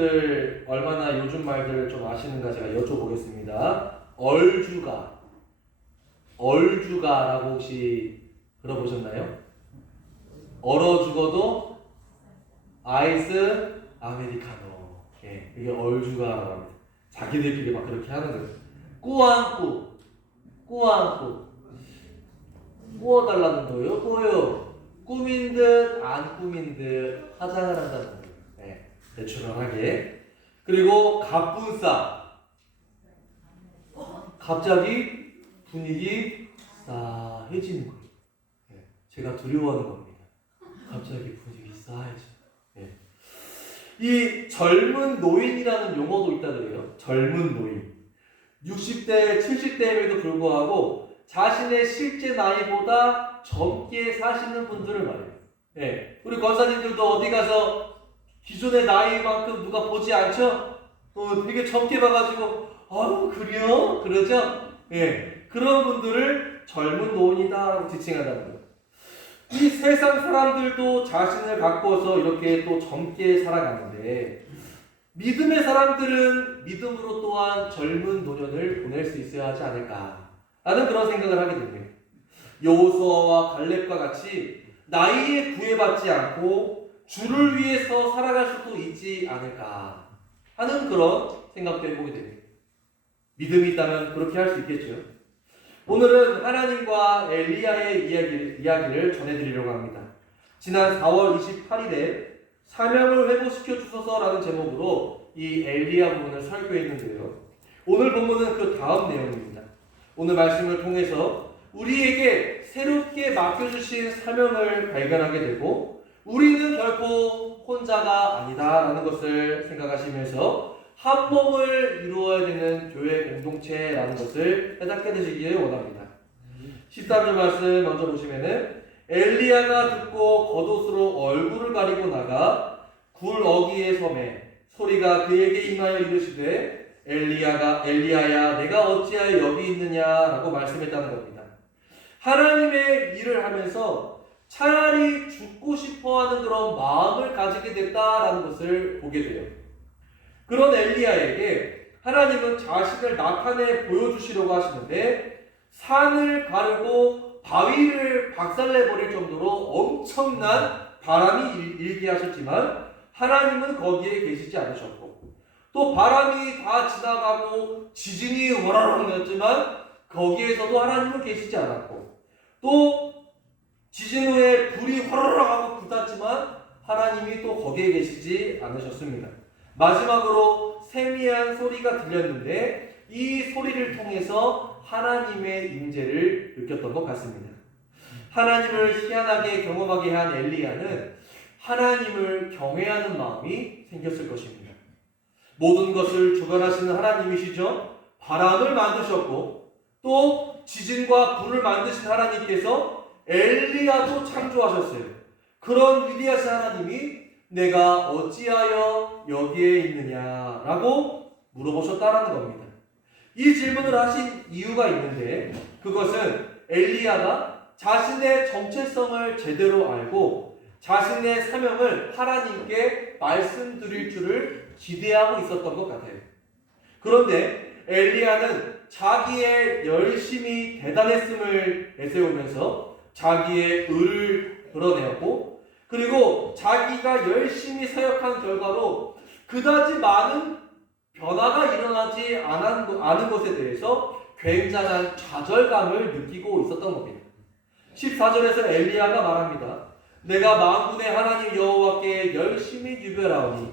여러분들 얼마나 요즘 말들을 좀 아시는가 제가 여쭤보겠습니다. 얼주가라고 혹시 들어보셨나요? 얼어 죽어도 아이스 아메리카노. 예, 이게 얼주가라고 합니다. 자기들끼리 막 그렇게 하는 거예요. 꾸안꾸, 꾸어달라는 거예요. 꾸요. 꾸민 듯 안 꾸민 듯 화장을 한다는 거예요. 네, 내추럴하게. 그리고 갑분싸. 갑자기 분위기 싸해지는 거예요. 네, 제가 두려워하는 겁니다. 갑자기 분위기 싸해져. 네. 이 젊은 노인이라는 용어도 있다 그래요. 젊은 노인. 60대, 70대임에도 불구하고 자신의 실제 나이보다 젊게 사시는 분들을 말해요. 예. 우리 권사님들도 어디 가서 기존의 나이만큼 누가 보지 않죠? 되게 젊게 봐가지고, 그래요? 그러죠? 예. 그런 분들을 젊은 노인이다라고 지칭한다는 거예요. 이 세상 사람들도 자신을 갖고서 이렇게 또 젊게 살아가는데, 믿음의 사람들은 믿음으로 또한 젊은 노년을 보낼 수 있어야 하지 않을까 라는 그런 생각을 하게 됩니다. 여호수아와 갈렙과 같이 나이에 구애받지 않고 주를 위해서 살아갈 수도 있지 않을까 하는 그런 생각도 해보게 됩니다. 믿음이 있다면 그렇게 할 수 있겠죠. 오늘은 하나님과 엘리야의 이야기를 전해드리려고 합니다. 지난 4월 28일에 사명을 회복시켜 주소서라는 제목으로 이 엘리야 부분을 설교했는데요. 오늘 본문은 그 다음 내용입니다. 오늘 말씀을 통해서 우리에게 새롭게 맡겨주신 사명을 발견하게 되고 우리는 결코 혼자가 아니다라는 것을 생각하시면서 한 몸을 이루어야 되는 교회 공동체라는 것을 깨닫게 되시기를 원합니다. 13절 말씀 먼저 보시면은 엘리야가 듣고 겉옷으로 얼굴을 가리고 나가 굴 어귀의 섬에 소리가 그에게 임하여 이르시되 엘리야야 내가 어찌하여 여기 있느냐라고 말씀했다는 겁니다. 하나님의 일을 하면서 차라리 죽고 싶어하는 그런 마음을 가지게 됐다라는 것을 보게 돼요. 그런 엘리야에게 하나님은 자신을 나타내 보여주시려고 하시는데 산을 가르고 바위를 박살내버릴 정도로 엄청난 바람이 일게 하셨지만 하나님은 거기에 계시지 않으셨고 또 바람이 다 지나가고 지진이 와라락 났지만 거기에서도 하나님은 계시지 않았고 또 지진 후에 불이 화라락 하고 붙었지만 하나님이 또 거기에 계시지 않으셨습니다. 마지막으로 세미한 소리가 들렸는데 이 소리를 통해서 하나님의 임재를 느꼈던 것 같습니다. 하나님을 희한하게 경험하게 한 엘리야는 하나님을 경외하는 마음이 생겼을 것입니다. 모든 것을 주관하시는 하나님이시죠. 바람을 만드셨고 또 지진과 불을 만드신 하나님께서 엘리야도 창조하셨어요. 그런 위대하신 하나님이 내가 어찌하여 여기에 있느냐라고 물어보셨다라는 겁니다. 이 질문을 하신 이유가 있는데 그것은 엘리야가 자신의 정체성을 제대로 알고 자신의 사명을 하나님께 말씀드릴 줄을 기대하고 있었던 것 같아요. 그런데 엘리야는 자기의 열심이 대단했음을 내세우면서 자기의 의를 드러내었고 그리고 자기가 열심히 사역한 결과로 그다지 많은 변화가 일어나지 않은 것에 대해서 굉장한 좌절감을 느끼고 있었던 겁니다. 14절에서 엘리야가 말합니다. 내가 만군의 하나님 여호와께 열심히 유별하오니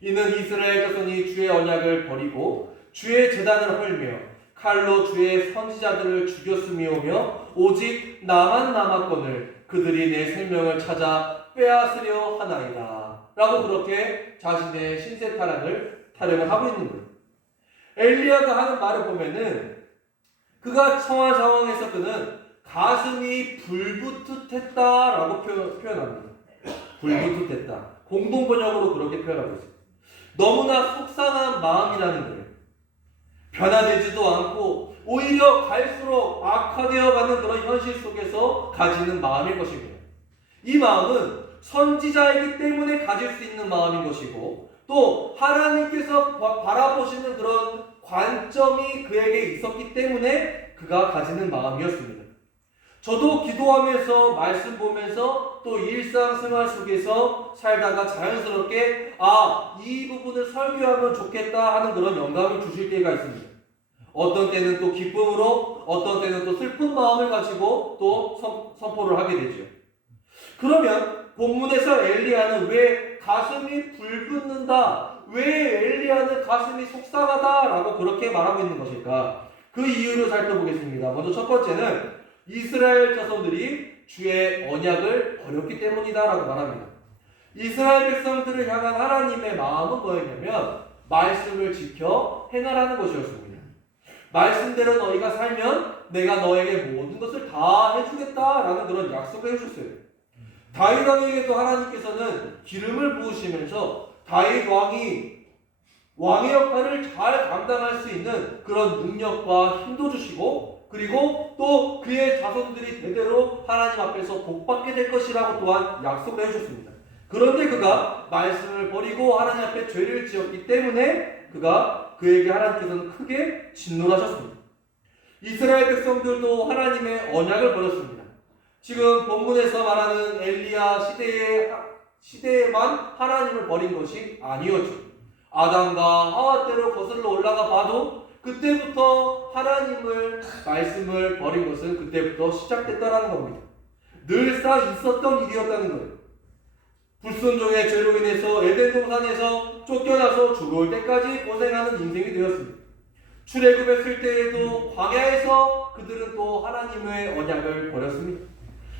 이는 이스라엘 자손이 주의 언약을 버리고 주의 제단을 헐며 칼로 주의 선지자들을 죽였음이오며 오직 나만 남았거늘 그들이 내 생명을 찾아 빼앗으려 하나이다 라고 그렇게 자신의 신세 타령을 하고 있는 거예요. 엘리야가 하는 말을 보면은 그가 처한 상황에서 그는 가슴이 불붙듯했다라고 표현합니다. 불붙듯했다. 공동번역으로 그렇게 표현하고 있어요. 너무나 속상한 마음이라는 거예요. 변화되지도 않고 오히려 갈수록 악화되어가는 그런 현실 속에서 가지는 마음일 것입니다. 이 마음은 선지자이기 때문에 가질 수 있는 마음인 것이고 또 하나님께서 바라보시는 그런 관점이 그에게 있었기 때문에 그가 가지는 마음이었습니다. 저도 기도하면서 말씀 보면서 또 일상생활 속에서 살다가 자연스럽게 이 부분을 설교하면 좋겠다 하는 그런 영감을 주실 때가 있습니다. 어떤 때는 또 기쁨으로, 어떤 때는 또 슬픈 마음을 가지고 또 선포를 하게 되죠. 그러면 본문에서 엘리야는 왜 가슴이 불붙는다, 왜 엘리야는 가슴이 속상하다 라고 그렇게 말하고 있는 것일까? 그 이유를 살펴보겠습니다. 먼저 첫 번째는 이스라엘 자손들이 주의 언약을 버렸기 때문이다 라고 말합니다. 이스라엘 백성들을 향한 하나님의 마음은 뭐였냐면 말씀을 지켜 행하라는 것이었습니다. 말씀대로 너희가 살면 내가 너에게 모든 것을 다 해주겠다라는 그런 약속을 해줬어요. 다윗 왕에게도 하나님께서는 기름을 부으시면서 다윗 왕이 왕의 역할을 잘 감당할 수 있는 그런 능력과 힘도 주시고, 그리고 또 그의 자손들이 대대로 하나님 앞에서 복받게 될 것이라고 또한 약속을 해주셨습니다. 그런데 그가 말씀을 버리고 하나님 앞에 죄를 지었기 때문에 그에게 하나님께서는 크게 진노하셨습니다. 이스라엘 백성들도 하나님의 언약을 버렸습니다. 지금 본문에서 말하는 엘리야 시대에만 하나님을 버린 것이 아니었죠. 아담과 하와 때로 거슬러 올라가 봐도 그때부터 하나님을 말씀을 버린 것은 그때부터 시작됐다라는 겁니다. 늘상 있었던 일이었다는 거예요. 불순종의 죄로 인해서 에덴 동산에서 쫓겨나서 죽을 때까지 고생하는 인생이 되었습니다. 출애굽했을 때에도 광야에서 그들은 또 하나님의 언약을 버렸습니다.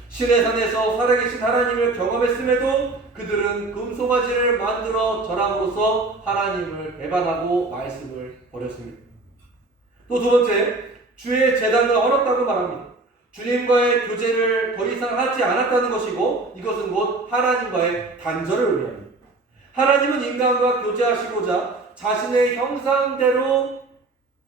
시내산에서 살아계신 하나님을 경험했음에도 그들은 금송아지를 만들어 절함으로써 하나님을 배반하고 말씀을 버렸습니다. 또 두 번째, 주의 제단을 얼었다고 말합니다. 주님과의 교제를 더 이상 하지 않았다는 것이고, 이것은 곧 하나님과의 단절을 의미합니다. 하나님은 인간과 교제하시고자 자신의 형상대로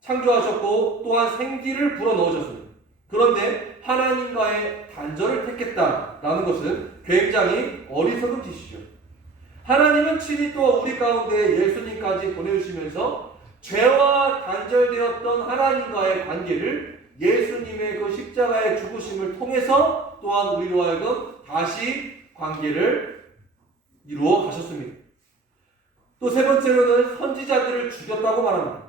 창조하셨고 또한 생기를 불어넣으셨습니다. 그런데 하나님과의 단절을 택했다라는 것은 굉장히 어리석은 짓이죠. 하나님은 친히 또 우리 가운데 예수님까지 보내주시면서 죄와 단절되었던 하나님과의 관계를 예수님의 그 십자가의 죽으심을 통해서 또한 우리로 하여금 다시 관계를 이루어 가셨습니다. 또 세 번째로는 선지자들을 죽였다고 말합니다.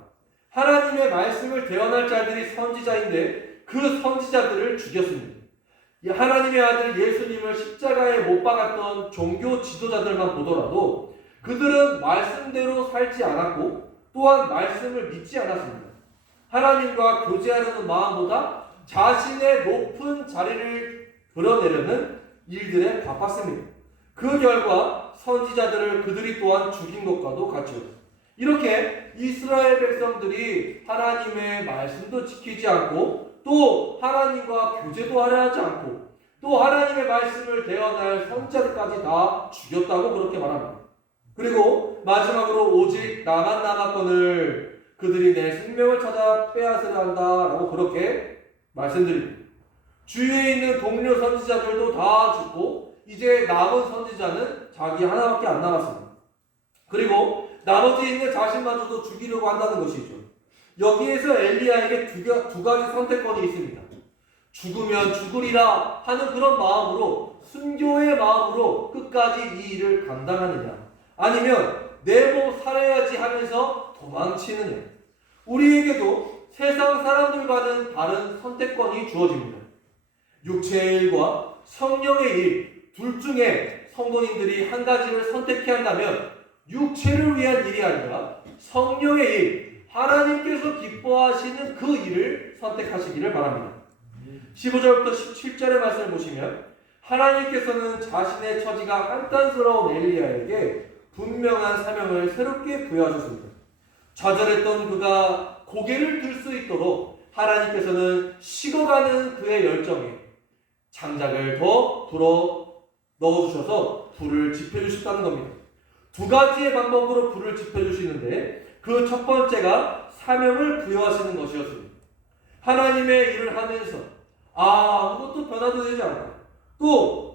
하나님의 말씀을 대언할 자들이 선지자인데 그 선지자들을 죽였습니다. 하나님의 아들 예수님을 십자가에 못 박았던 종교 지도자들만 보더라도 그들은 말씀대로 살지 않았고 또한 말씀을 믿지 않았습니다. 하나님과 교제하려는 마음보다 자신의 높은 자리를 드러내려는 일들에 바빴습니다. 그 결과 선지자들을 그들이 또한 죽인 것과도 같죠. 이렇게 이스라엘 백성들이 하나님의 말씀도 지키지 않고 또 하나님과 교제도 하려 하지 않고 또 하나님의 말씀을 대언할 선지자들까지 다 죽였다고 그렇게 말합니다. 그리고 마지막으로 오직 나만 남았거늘 그들이 내 생명을 찾아 빼앗으려 한다라고 그렇게 말씀드립니다. 주위에 있는 동료 선지자들도 다 죽고 이제 남은 선지자는 자기 하나밖에 안 남았습니다. 그리고 나머지 있는 자신마저도 죽이려고 한다는 것이죠. 여기에서 엘리야에게 두 가지 선택권이 있습니다. 죽으면 죽으리라 하는 그런 마음으로, 순교의 마음으로 끝까지 이 일을 감당하느냐, 아니면 내 몸 살아야지 하면서 도망치느냐. 우리에게도 세상 사람들과는 다른 선택권이 주어집니다. 육체의 일과 성령의 일 둘 중에 성도님들이 한 가지를 선택해야 한다면 육체를 위한 일이 아니라 성령의 일, 하나님께서 기뻐하시는 그 일을 선택하시기를 바랍니다. 15절부터 17절의 말씀을 보시면 하나님께서는 자신의 처지가 한탄스러운 엘리야에게 분명한 사명을 새롭게 부여하셨습니다. 좌절했던 그가 고개를 들 수 있도록 하나님께서는 식어가는 그의 열정에 장작을 더 불어 넣어주셔서 불을 지펴주셨다는 겁니다. 두 가지의 방법으로 불을 지펴주시는데 그 첫 번째가 사명을 부여하시는 것이었습니다. 하나님의 일을 하면서 아무것도 변화도 되지 않고 또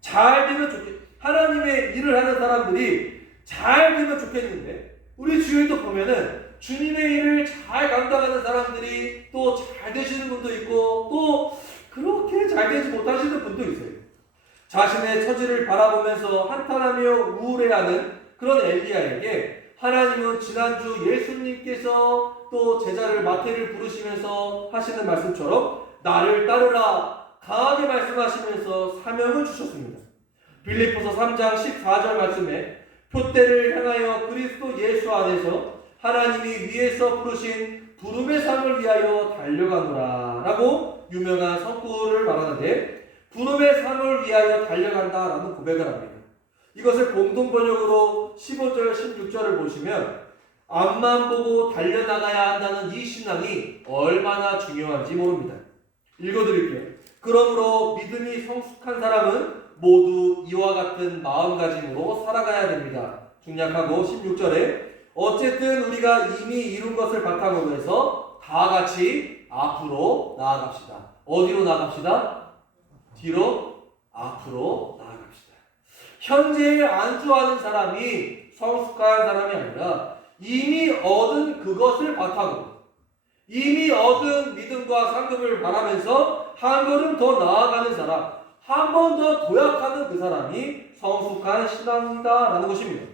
잘 되면 좋겠다. 하나님의 일을 하는 사람들이 잘 되면 좋겠는데 우리 주위에도 보면은 주님의 일을 잘 감당하는 사람들이 또 잘 되시는 분도 있고 또 그렇게 잘 되지 못하시는 분도 있어요. 자신의 처지를 바라보면서 한탄하며 우울해하는 그런 엘리야에게 하나님은 지난주 예수님께서 또 제자를 마태를 부르시면서 하시는 말씀처럼 나를 따르라 강하게 말씀하시면서 사명을 주셨습니다. 빌립보서 3장 14절 말씀에 표대를 향하여 그리스도 예수 안에서 하나님이 위에서 부르신 부름의 삶을 위하여 달려가노라 라고 유명한 성구를 말하는데 부름의 삶을 위하여 달려간다 라는 고백을 합니다. 이것을 공동번역으로 15절 16절을 보시면 앞만 보고 달려나가야 한다는 이 신앙이 얼마나 중요한지 모릅니다. 읽어드릴게요. 그러므로 믿음이 성숙한 사람은 모두 이와 같은 마음가짐으로 살아가야 됩니다. 중략하고 16절에 어쨌든 우리가 이미 이룬 것을 바탕으로 해서 다 같이 앞으로 나아갑시다. 어디로 나아갑시다? 뒤로 앞으로 나아갑시다. 현재에 안주하는 사람이 성숙한 사람이 아니라 이미 얻은 그것을 바탕으로 이미 얻은 믿음과 상급을 바라면서 한 걸음 더 나아가는 사람, 한 번 더 도약하는 그 사람이 성숙한 신앙이다 라는 것입니다.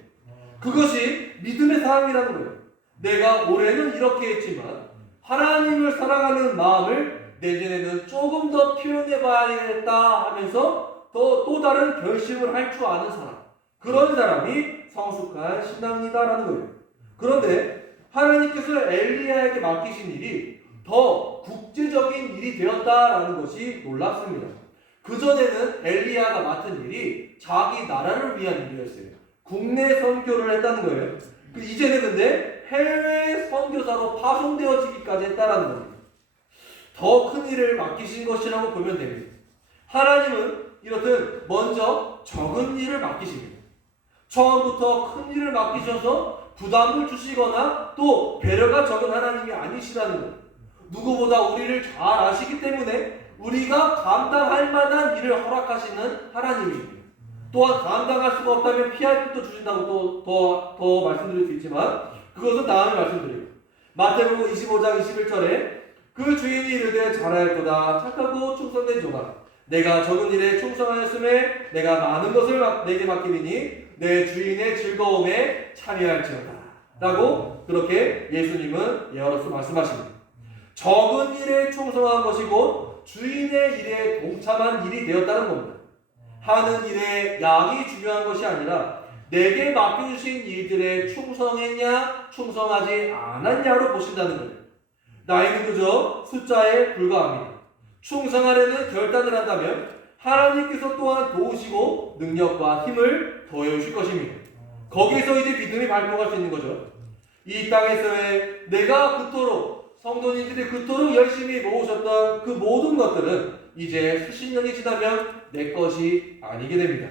그것이 믿음의 삶이라는 거예요. 내가 올해는 이렇게 했지만 하나님을 사랑하는 마음을 내년에는 조금 더 표현해 봐야겠다 하면서 또 다른 결심을 할 줄 아는 사람, 그런 사람이 성숙한 신앙이다라는 거예요. 그런데 하나님께서 엘리야에게 맡기신 일이 더 국제적인 일이 되었다라는 것이 놀랍습니다. 그전에는 엘리야가 맡은 일이 자기 나라를 위한 일이었어요. 국내 선교를 했다는 거예요. 이제는 근데 해외 선교사로 파송되어지기까지 했다는 겁니다. 더 큰 일을 맡기신 것이라고 보면 됩니다. 하나님은 이렇듯 먼저 적은 일을 맡기십니다. 처음부터 큰 일을 맡기셔서 부담을 주시거나 또 배려가 적은 하나님이 아니시라는 것. 누구보다 우리를 잘 아시기 때문에 우리가 감당할 만한 일을 허락하시는 하나님입니다. 또한 감당할 수가 없다면 피할 것도 주신다고 더 말씀드릴 수 있지만 그것은 다음에 말씀드리고 마태복음 25장 21절에 그 주인이 이르되 잘하였도다 착하고 충성된 종아 내가 적은 일에 충성하였음에 내가 많은 것을 내게 맡기리니 내 주인의 즐거움에 참여할지어다 라고 그렇게 예수님은 예언으로서 말씀하십니다. 적은 일에 충성한 것이 곧 주인의 일에 동참한 일이 되었다는 겁니다. 하는 일의 양이 중요한 것이 아니라 내게 맡겨주신 일들에 충성했냐 충성하지 않았냐로 보신다는 거예요. 나이는 그저 숫자에 불과합니다. 충성하려는 결단을 한다면 하나님께서 또한 도우시고 능력과 힘을 더해주실 것입니다. 거기서 이제 믿음이 발동할 수 있는 거죠. 이 땅에서의 내가 그토록 성도님들이 그토록 열심히 모으셨던 그 모든 것들은 이제 수십 년이 지나면 내 것이 아니게 됩니다.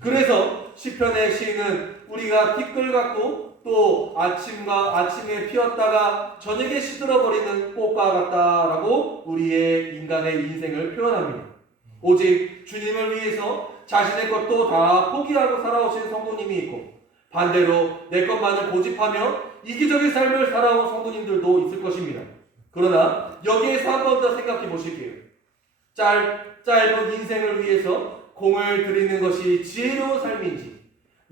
그래서 시편의 시인은 우리가 티끌 같고 또 아침에 피었다가 저녁에 시들어버리는 꽃과 같다라고 우리의 인간의 인생을 표현합니다. 오직 주님을 위해서 자신의 것도 다 포기하고 살아오신 성도님이 있고 반대로 내 것만을 고집하며 이기적인 삶을 살아온 성도님들도 있을 것입니다. 그러나 여기에서 한 번 더 생각해 보실게요. 짧은 인생을 위해서 공을 들이는 것이 지혜로운 삶인지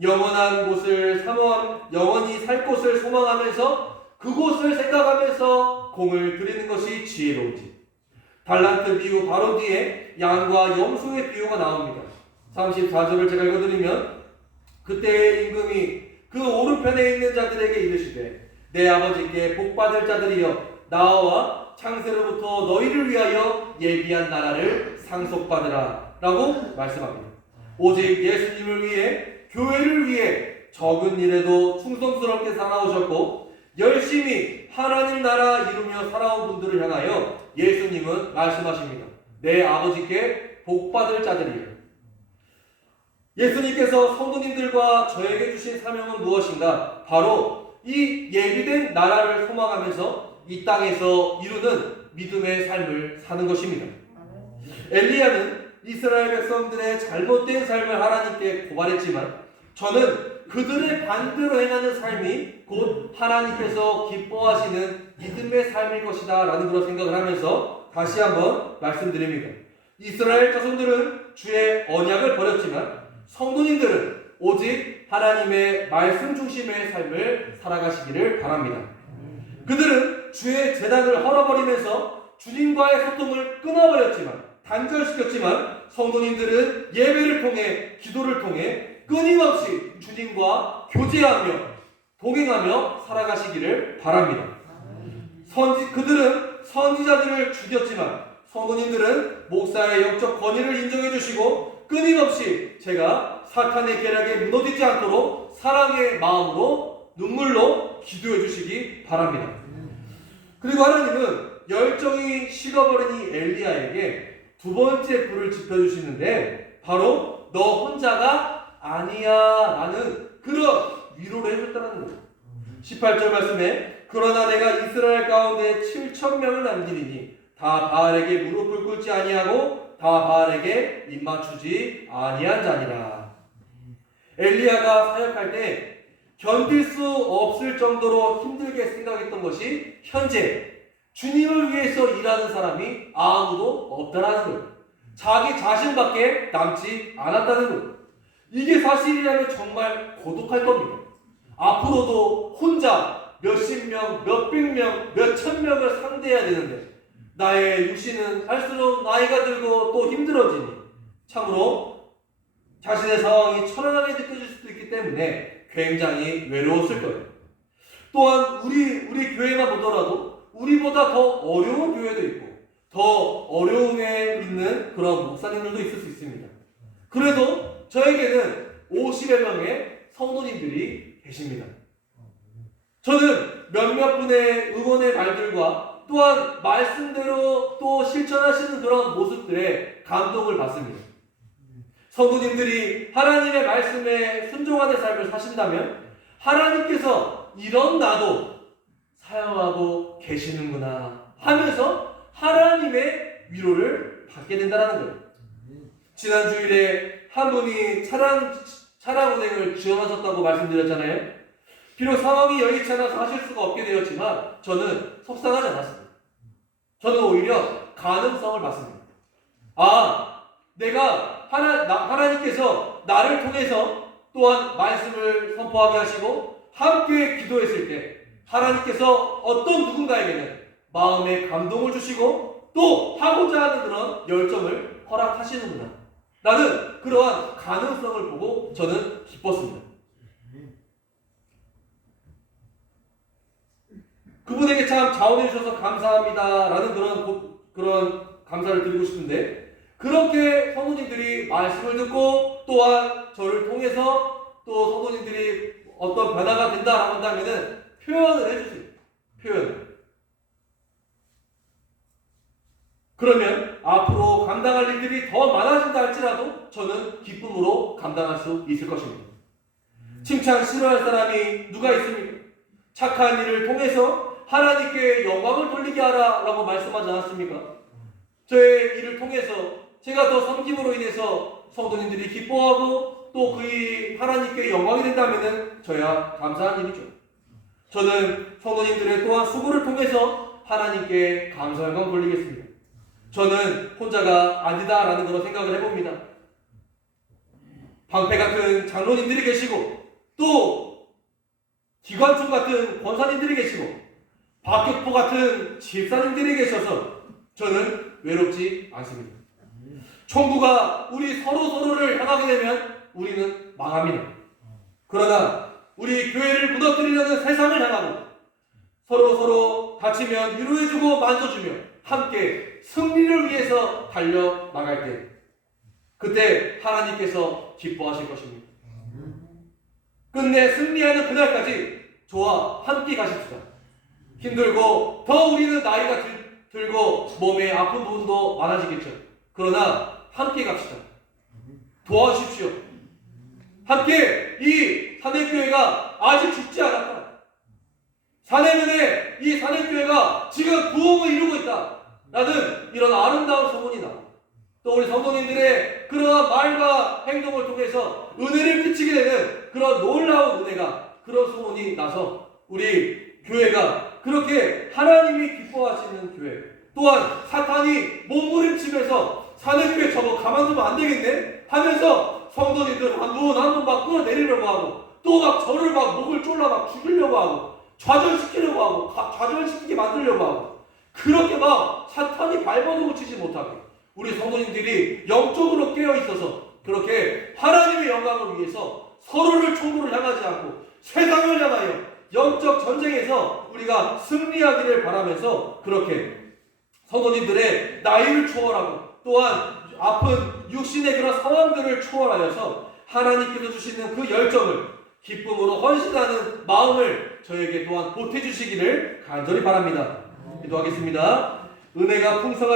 영원한 곳을 영원히 살 곳을 소망하면서 그곳을 생각하면서 공을 들이는 것이 지혜로운지 달란트 비유 바로 뒤에 양과 염소의 비유가 나옵니다. 34절을 제가 읽어드리면 그때의 임금이 그 오른편에 있는 자들에게 이르시되 내 아버지께 복받을 자들이여 나와 창세로부터 너희를 위하여 예비한 나라를 상속받으라 라고 말씀합니다. 오직 예수님을 위해 교회를 위해 적은 일에도 충성스럽게 살아오셨고 열심히 하나님 나라 이루며 살아온 분들을 향하여 예수님은 말씀하십니다. 내 아버지께 복받을 자들이여. 예수님께서 성도님들과 저에게 주신 사명은 무엇인가? 바로 이 예비된 나라를 소망하면서 이 땅에서 이루는 믿음의 삶을 사는 것입니다. 엘리야는 이스라엘 백성들의 잘못된 삶을 하나님께 고발했지만 저는 그들의 반대로 행하는 삶이 곧 하나님께서 기뻐하시는 믿음의 삶일 것이다 라는 그런 생각을 하면서 다시 한번 말씀드립니다. 이스라엘 자손들은 주의 언약을 버렸지만 성도님들은 오직 하나님의 말씀 중심의 삶을 살아가시기를 바랍니다. 그들은 주의 재단을 헐어버리면서 주님과의 소통을 끊어버렸지만, 단절시켰지만, 성도님들은 예배를 통해, 기도를 통해 끊임없이 주님과 교제하며 동행하며 살아가시기를 바랍니다. 그들은 선지자들을 죽였지만 성도님들은 목사의 영적 권위를 인정해 주시고 끊임없이 제가 사탄의 계략에 무너지지 않도록 사랑의 마음으로 눈물로 기도해 주시기 바랍니다. 그리고 하나님은 열정이 식어버린 이 엘리야에게 두 번째 불을 지펴주시는데 바로 너 혼자가 아니야 라는 그런 위로를 해줬다는 거예요. 18절 말씀에 그러나 내가 이스라엘 가운데 7,000명을 남기리니 다 바알에게 무릎을 꿇지 아니하고 다 바알에게 입맞추지 아니한 자니라. 엘리야가 사역할 때 견딜 수 없을 정도로 힘들게 생각했던 것이 현재 주님을 위해서 일하는 사람이 아무도 없다라는 거예요. 자기 자신밖에 남지 않았다는 거예요. 이게 사실이라면 정말 고독할 겁니다. 앞으로도 혼자 몇십 명, 몇백 명, 몇천 명을 상대해야 되는데 나의 육신은 갈수록 나이가 들고 또 힘들어지니 참으로 자신의 상황이 처량하게 느껴질 수도 있기 때문에 굉장히 외로웠을 거예요. 또한 우리 교회만 보더라도 우리보다 더 어려운 교회도 있고 더 어려움에 있는 그런 목사님들도 있을 수 있습니다. 그래도 저에게는 50여 명의 성도님들이 계십니다. 저는 몇몇 분의 응원의 말들과 또한 말씀대로 또 실천하시는 그런 모습들에 감동을 받습니다. 성도님들이 하나님의 말씀에 순종하는 삶을 사신다면 하나님께서 이런 나도 사용하고 계시는구나 하면서 하나님의 위로를 받게 된다는 거예요. 지난 주일에 한 분이 차량 운행을 지원하셨다고 말씀드렸잖아요. 비록 상황이 여의치 않아서 하실 수가 없게 되었지만 저는 속상하지 않았습니다. 저는 오히려 가능성을 봤습니다. 하나님께서 나를 통해서 또한 말씀을 선포하게 하시고 함께 기도했을 때 하나님께서 어떤 누군가에게는 마음에 감동을 주시고 또 하고자 하는 그런 열정을 허락하시는구나 라는 그러한 가능성을 보고 저는 기뻤습니다. 그분에게 참 자원해 주셔서 감사합니다 라는 그런 감사를 드리고 싶은데 그렇게 성도님들이 말씀을 듣고 또한 저를 통해서 또 성도님들이 어떤 변화가 된다라고 한다면은 표현을 해주세요. 표현. 그러면 앞으로 감당할 일들이 더 많아진다 할지라도 저는 기쁨으로 감당할 수 있을 것입니다. 칭찬 싫어할 사람이 누가 있습니까? 착한 일을 통해서 하나님께 영광을 돌리게 하라 라고 말씀하지 않았습니까? 저의 일을 통해서 제가 더 섬김으로 인해서 성도님들이 기뻐하고 또 그 일이 하나님께 영광이 된다면 저야 감사한 일이죠. 저는 성도님들의 또한 수고를 통해서 하나님께 감사 영광 돌리겠습니다. 저는 혼자가 아니다라는 그런 생각을 해봅니다. 방패 같은 장로님들이 계시고 또 기관총 같은 권사님들이 계시고 박격포 같은 집사님들이 계셔서 저는 외롭지 않습니다. 총구가 우리 서로를 향하게 되면 우리는 망합니다. 그러나 우리 교회를 무너뜨리려는 세상을 향하고 서로 다치면 위로해주고 만져주며 함께 승리를 위해서 달려나갈 때 그때 하나님께서 기뻐하실 것입니다. 끝내 승리하는 그날까지 저와 함께 가십시다. 힘들고 더 우리는 나이가 들고 몸에 아픈 부분도 많아지겠죠. 그러나 함께 갑시다. 도와주십시오. 함께 이 산해교회가 아직 죽지 않았다. 산해면에 이 산해교회가 지금 부흥을 이루고 있다. 라는 이런 아름다운 소문이 나고 또 우리 성도님들의 그러한 말과 행동을 통해서 은혜를 끼치게 되는 그런 놀라운 은혜가, 그런 소문이 나서 우리 교회가 그렇게 하나님이 기뻐하시는 교회, 또한 사탄이 몸부림치면서 사내교회 저거 가만두면 안 되겠네 하면서 성도님들 한 분 한 분 막 끌어내리려고 하고, 또 막 저를 막 목을 졸라 막 죽이려고 하고 좌절시키려고 하고 좌절시키게 만들려고 하고, 그렇게 막 사탄이 발버둥을 치지 못하게 우리 성도님들이 영적으로 깨어있어서 그렇게 하나님의 영광을 위해서 서로를 총구를 향하지 않고 세상을 향하여 영적 전쟁에서 우리가 승리하기를 바라면서 그렇게 성도님들의 나이를 초월하고 또한 아픈 육신의 그런 상황들을 초월하여서 하나님께서 주시는 그 열정을 기쁨으로 헌신하는 마음을 저에게 또한 보태주시기를 간절히 바랍니다. 기도하겠습니다. 은혜가 풍성하신